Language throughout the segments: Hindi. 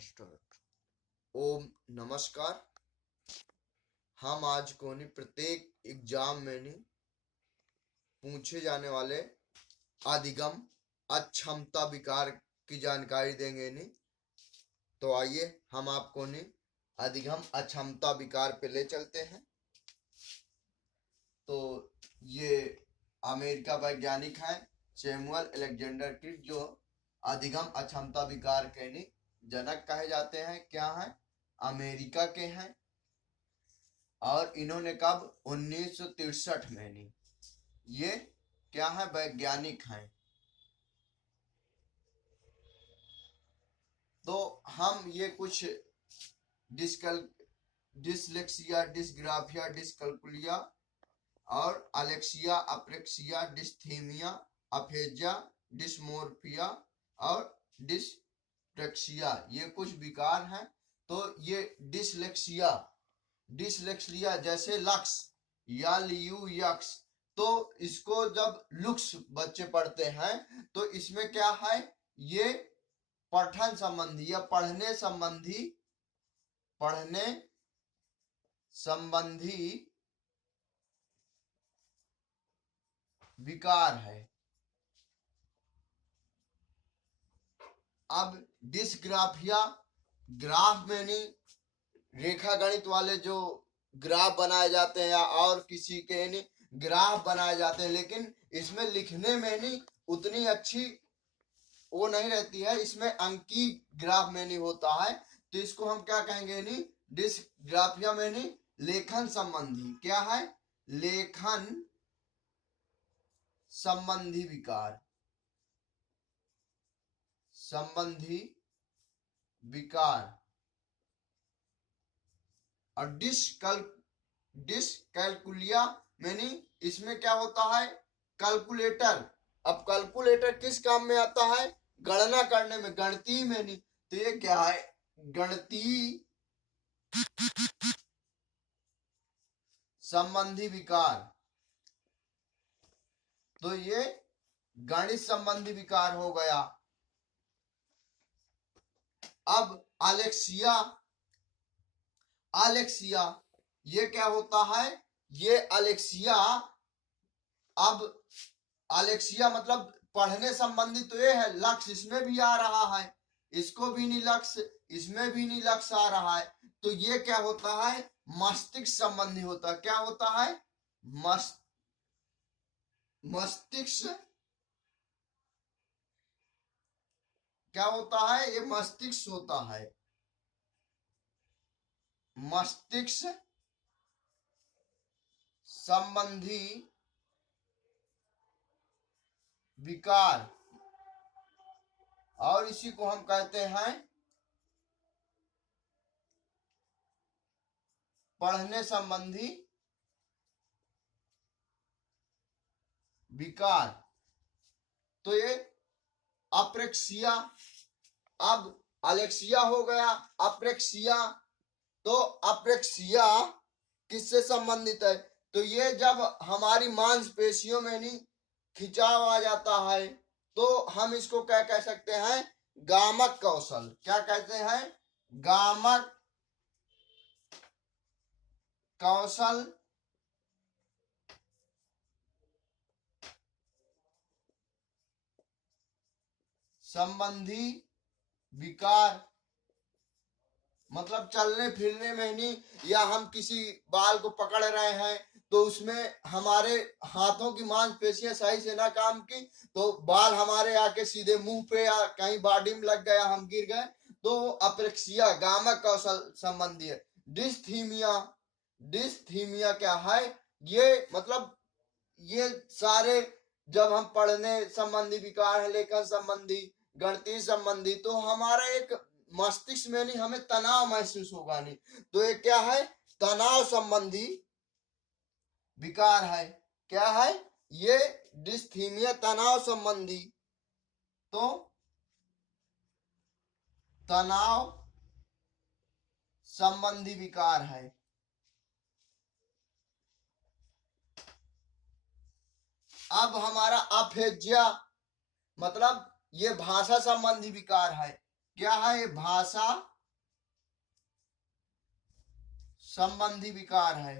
स्टार्ट। ओम नमस्कार। हम आज कोनी प्रत्येक एग्जाम में नहीं पूछे जाने वाले अधिगम अक्षमता विकार की जानकारी देंगे नहीं। तो आइए हम आपको नहीं अधिगम अक्षमता विकार पे ले चलते हैं। तो ये अमेरिका वैज्ञानिक हैं सैमुअल अलेक्जेंडर किर्क, जो अधिगम अक्षमता विकार के नहीं जनक कहे जाते हैं। क्या हैं? अमेरिका के हैं। और इन्होंने कब 1963 में नहीं, ये क्या है, वैज्ञानिक हैं। तो हम ये कुछ डिसलेक्सिया, डिसग्राफिया, डिसकैल्कुलिया और Alexia, apraxia, dysthymia, aphasia, dysmorphia और डिस्प्रेक्सिया, ये कुछ विकार हैं। तो ये डिसलेक्सिया जैसे लक्स या लियू यक्स, तो इसको जब लुक्स बच्चे पढ़ते हैं तो इसमें क्या है, ये पठन संबंधी या पढ़ने संबंधी विकार है। अब डिसग्राफिया, ग्राफ में नहीं, रेखा गणित वाले जो ग्राफ बनाए जाते हैं या और किसी के नहीं ग्राफ बनाए जाते हैं, लेकिन इसमें लिखने में नहीं उतनी अच्छी वो नहीं रहती है, इसमें अंकी ग्राफ में नहीं होता है। तो इसको हम क्या कहेंगे नहीं, डिसग्राफिया में नहीं लेखन संबंधी, क्या है, लेखन संबंधी विकार। और डिसकैल्कुलिया में नहीं, इसमें क्या होता है, कैलकुलेटर। अब कैलकुलेटर किस काम में आता है, गणना करने में, गणितीय में नहीं। तो ये क्या है, गणितीय संबंधी विकार। तो ये गणित संबंधी विकार हो गया। अब अलेक्सिया ये क्या होता है, ये अलेक्सिया मतलब पढ़ने संबंधी। तो ये है लक्ष्य, इसमें भी आ रहा है, इसको भी नहीं लक्ष्य, इसमें भी नहीं लक्ष्य आ रहा है। तो ये क्या होता है, मस्तिष्क संबंधी होता है। क्या होता है, मस्तिष्क, क्या होता है, ये मस्तिष्क होता है, मस्तिष्क संबंधी विकार। और इसी को हम कहते हैं पढ़ने संबंधी विकार। तो ये अप्रेक्सिया, अब अलेक्सिया हो गया, अप्रेक्सिया। तो अप्रेक्सिया किससे संबंधित है, तो ये जब हमारी मांसपेशियों में नहीं खिंचाव आ जाता है तो हम इसको क्या कह सकते हैं, गामक कौशल। क्या कहते हैं, गामक कौशल संबंधी विकार। मतलब चलने फिरने में नहीं, या हम किसी बाल को पकड़ रहे हैं तो उसमें हमारे हाथों की मांसपेशियां सही से ना काम की तो बाल हमारे आके सीधे मुंह पे या कहीं बॉडी में लग गया, हम गिर गए, तो अप्रेक्सिया गामक कौशल संबंधी है। डिस्थीमिया क्या है, ये मतलब ये सारे जब हम पढ़ने संबंधी विकार है, लेखन संबंधी, गणितीय संबंधी, तो हमारा एक मस्तिष्क में नहीं हमें तनाव महसूस होगा नहीं। तो ये क्या है, तनाव संबंधी विकार है। क्या है ये, डिस्थीमिया तनाव संबंधी। तो तनाव संबंधी विकार है। अब हमारा अफेजिया मतलब ये भाषा संबंधी विकार है। क्या है, ये भाषा संबंधी विकार है।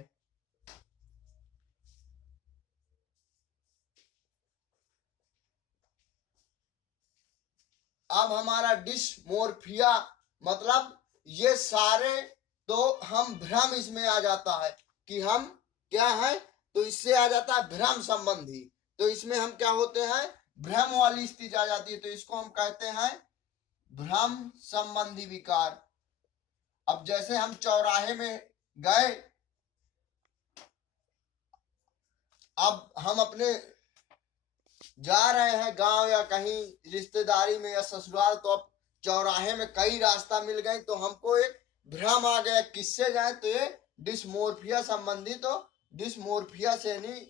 अब हमारा डिस्मोर्फिया, मतलब ये सारे, तो हम भ्रम इसमें आ जाता है कि हम क्या है, तो इससे आ जाता है भ्रम संबंधी। तो इसमें हम क्या होते हैं, भ्रम वाली स्थिति आ जाती है, तो इसको हम कहते हैं भ्रम संबंधी विकार। अब जैसे हम चौराहे में गए, अब हम अपने जा रहे हैं गांव या कहीं रिश्तेदारी में या ससुराल, तो अब चौराहे में कई रास्ता मिल गए, तो हमको एक भ्रम आ गया किससे जाए, तो ये डिस्मोर्फिया संबंधी, तो डिस्मोर्फिया से नहीं,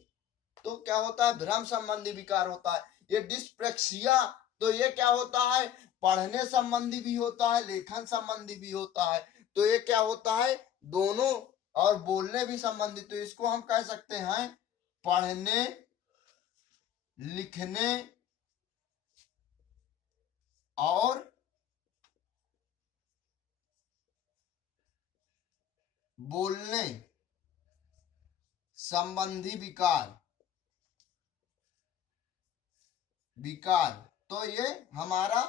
तो क्या होता है, भ्रम संबंधी विकार होता है। ये डिस्प्रेक्सिया, तो ये क्या होता है, पढ़ने संबंधी भी होता है, लेखन संबंधी भी होता है। तो ये क्या होता है, दोनों, और बोलने भी संबंधित। तो इसको हम कह सकते हैं पढ़ने, लिखने और बोलने संबंधी विकार। तो ये हमारा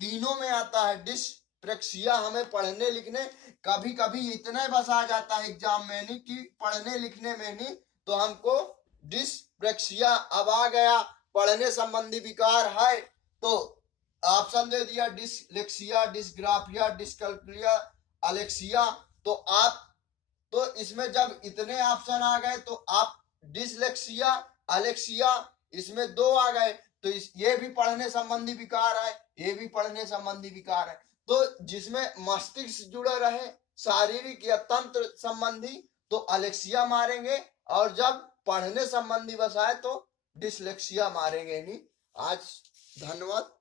तीनों में आता है। डिस्प्रेक्सिया हमें पढ़ने लिखने, कभी कभी इतना बस आ जाता है एग्जाम में नहीं कि पढ़ने लिखने में नहीं, तो हमको डिस्प्रेक्सिया अब आ गया, पढ़ने संबंधी विकार है, तो ऑप्शन दे दिया डिसलेक्सिया, डिसग्राफिया, डिसकैल्कुलिया, अलेक्सिया। तो आप, तो इसमें जब इतने ऑप्शन आ गए, तो आप डिसलेक्सिया, अलेक्सिया, इसमें दो आ गए, तो ये भी पढ़ने संबंधी विकार है, ये भी पढ़ने संबंधी विकार है। तो जिसमें मस्तिष्क जुड़ा रहे, शारीरिक या तंत्र संबंधी, तो अलेक्सिया मारेंगे, और जब पढ़ने संबंधी बस आए तो डिसलेक्सिया मारेंगे। नहीं। आज धन्यवाद।